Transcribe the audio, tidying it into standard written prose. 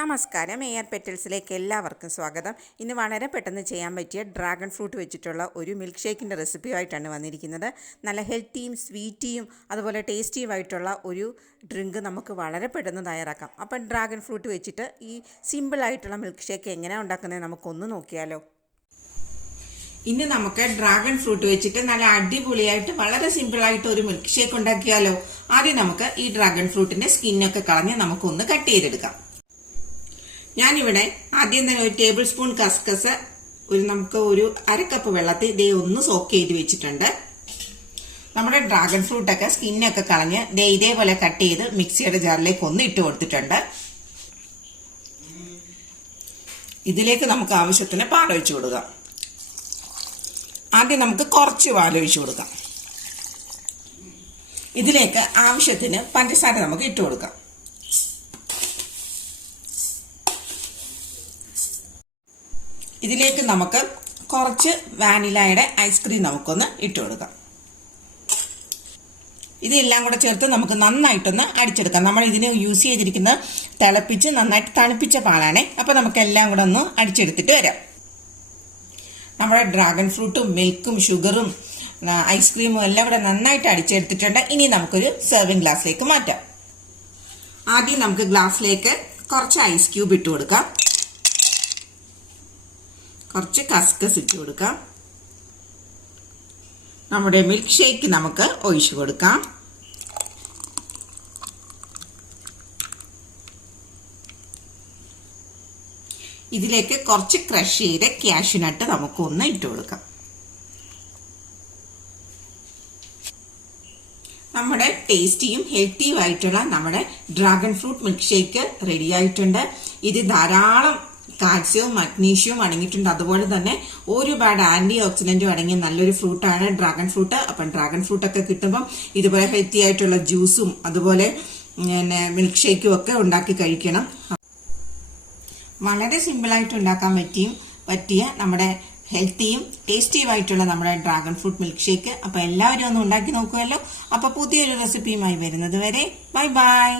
നമസ്കാരം, എയർ പെറ്റൽസിലേക്ക് എല്ലാവർക്കും സ്വാഗതം. ഇന്ന് വളരെ പെട്ടെന്ന് ചെയ്യാൻ പറ്റിയ ഡ്രാഗൺ ഫ്രൂട്ട് വെച്ചിട്ടുള്ള ഒരു മിൽക്ക് ഷേക്കിൻ്റെ റെസിപ്പിയായിട്ടാണ് വന്നിരിക്കുന്നത്. നല്ല ഹെൽത്തിയും സ്വീറ്റിയും അതുപോലെ ടേസ്റ്റിയുമായിട്ടുള്ള ഒരു ഡ്രിങ്ക് നമുക്ക് വളരെ പെട്ടെന്ന് തയ്യാറാക്കാം. അപ്പം ഡ്രാഗൺ ഫ്രൂട്ട് വെച്ചിട്ട് ഈ സിമ്പിളായിട്ടുള്ള മിൽക്ക് ഷേക്ക് എങ്ങനെയാണ് ഉണ്ടാക്കുന്നത് നമുക്കൊന്ന് നോക്കിയാലോ. ഇന്ന് നമുക്ക് ഡ്രാഗൺ ഫ്രൂട്ട് വെച്ചിട്ട് നല്ല അടിപൊളിയായിട്ട് വളരെ സിമ്പിളായിട്ട് ഒരു മിൽക്ക് ഷേക്ക് ഉണ്ടാക്കിയാലോ. ആദ്യം നമുക്ക് ഈ ഡ്രാഗൺ ഫ്രൂട്ടിന്റെ സ്കിന്നൊക്കെ കളഞ്ഞ് നമുക്കൊന്ന് കട്ട് ചെയ്തെടുക്കാം. ഞാനിവിടെ ആദ്യം തന്നെ ഒരു ടേബിൾ സ്പൂൺ കസ്കസ് നമുക്ക് ഒരു അരക്കപ്പ് വെള്ളത്തിൽ ദേ ഒന്ന് സോക്ക് ചെയ്ത് വെച്ചിട്ടുണ്ട്. നമ്മുടെ ഡ്രാഗൺ ഫ്രൂട്ടൊക്കെ സ്കിന്നൊക്കെ കളഞ്ഞ് ദേ ഇതേപോലെ കട്ട് ചെയ്ത് മിക്സിയുടെ ജാറിലേക്ക് ഒന്ന് ഇട്ട് കൊടുത്തിട്ടുണ്ട്. ഇതിലേക്ക് നമുക്ക് ആവശ്യത്തിന് പാലൊഴിച്ചു കൊടുക്കാം. ആദ്യം നമുക്ക് കുറച്ച് പാലൊഴിച്ചു കൊടുക്കാം. ഇതിലേക്ക് ആവശ്യത്തിന് പഞ്ചസാര നമുക്ക് ഇട്ട് കൊടുക്കാം. ഇതിലേക്ക് നമുക്ക് കുറച്ച് വാനിലയുടെ ഐസ്ക്രീം നമുക്കൊന്ന് ഇട്ട് കൊടുക്കാം. ഇതെല്ലാം കൂടെ ചേർത്ത് നമുക്ക് നന്നായിട്ടൊന്ന് അടിച്ചെടുക്കാം. നമ്മൾ ഇതിന് യൂസ് ചെയ്തിരിക്കുന്നത് തിളപ്പിച്ച് നന്നായിട്ട് തണുപ്പിച്ച പാലാണ്. അപ്പോൾ നമുക്ക് എല്ലാം കൂടെ ഒന്ന് അടിച്ചെടുത്തിട്ട് വരാം. നമ്മുടെ ഡ്രാഗൺ ഫ്രൂട്ടും മിൽക്കും ഷുഗറും ഐസ്ക്രീമും എല്ലാം കൂടെ നന്നായിട്ട് അടിച്ചെടുത്തിട്ടുണ്ട്. ഇനി നമുക്കൊരു സെർവിങ് ഗ്ലാസ്സിലേക്ക് മാറ്റാം. ആദ്യം നമുക്ക് ഗ്ലാസ്സിലേക്ക് കുറച്ച് ഐസ് ക്യൂബ് ഇട്ട് കൊടുക്കാം. കുറച്ച് കസ്കസ് ഇട്ട് കൊടുക്കാം. നമ്മുടെ മിൽക്ക് ഷേക്ക് നമുക്ക് ഒഴിച്ചു കൊടുക്കാം. ഇതിലേക്ക് കുറച്ച് ക്രഷ് ചെയ്ത കാഷ്യൂനട്ട് നമുക്കൊന്ന് ഇട്ട് കൊടുക്കാം. നമ്മുടെ ടേസ്റ്റിയും ഹെൽത്തിയും ആയിട്ടുള്ള നമ്മുടെ dragon fruit milk shake ready ആയിട്ടുണ്ട്. ഇത് ധാരാളം കാൽസ്യവും മഗ്നീഷ്യവും അടങ്ങിയിട്ടുണ്ട്. അതുപോലെ തന്നെ ഒരുപാട് ആന്റി ഓക്സിഡന്റും അടങ്ങിയ നല്ലൊരു ഫ്രൂട്ടാണ് ഡ്രാഗൺ ഫ്രൂട്ട്. അപ്പം ഡ്രാഗൺ ഫ്രൂട്ടൊക്കെ കിട്ടുമ്പം ഇതുപോലെ ഹെൽത്തി ആയിട്ടുള്ള ജ്യൂസും അതുപോലെ മിൽക്ക് ഷേക്കും ഒക്കെ ഉണ്ടാക്കി കഴിക്കണം. വളരെ സിമ്പിളായിട്ട് ഉണ്ടാക്കാൻ പറ്റിയ നമ്മുടെ ഹെൽത്തിയും ടേസ്റ്റിയുമായിട്ടുള്ള നമ്മുടെ ഡ്രാഗൺ ഫ്രൂട്ട് മിൽക്ക് ഷേക്ക്. അപ്പം എല്ലാവരും ഒന്ന് ഉണ്ടാക്കി നോക്കുമല്ലോ. അപ്പം പുതിയൊരു റെസിപ്പിയുമായി വരുന്നത് വരെ ബൈ ബൈ.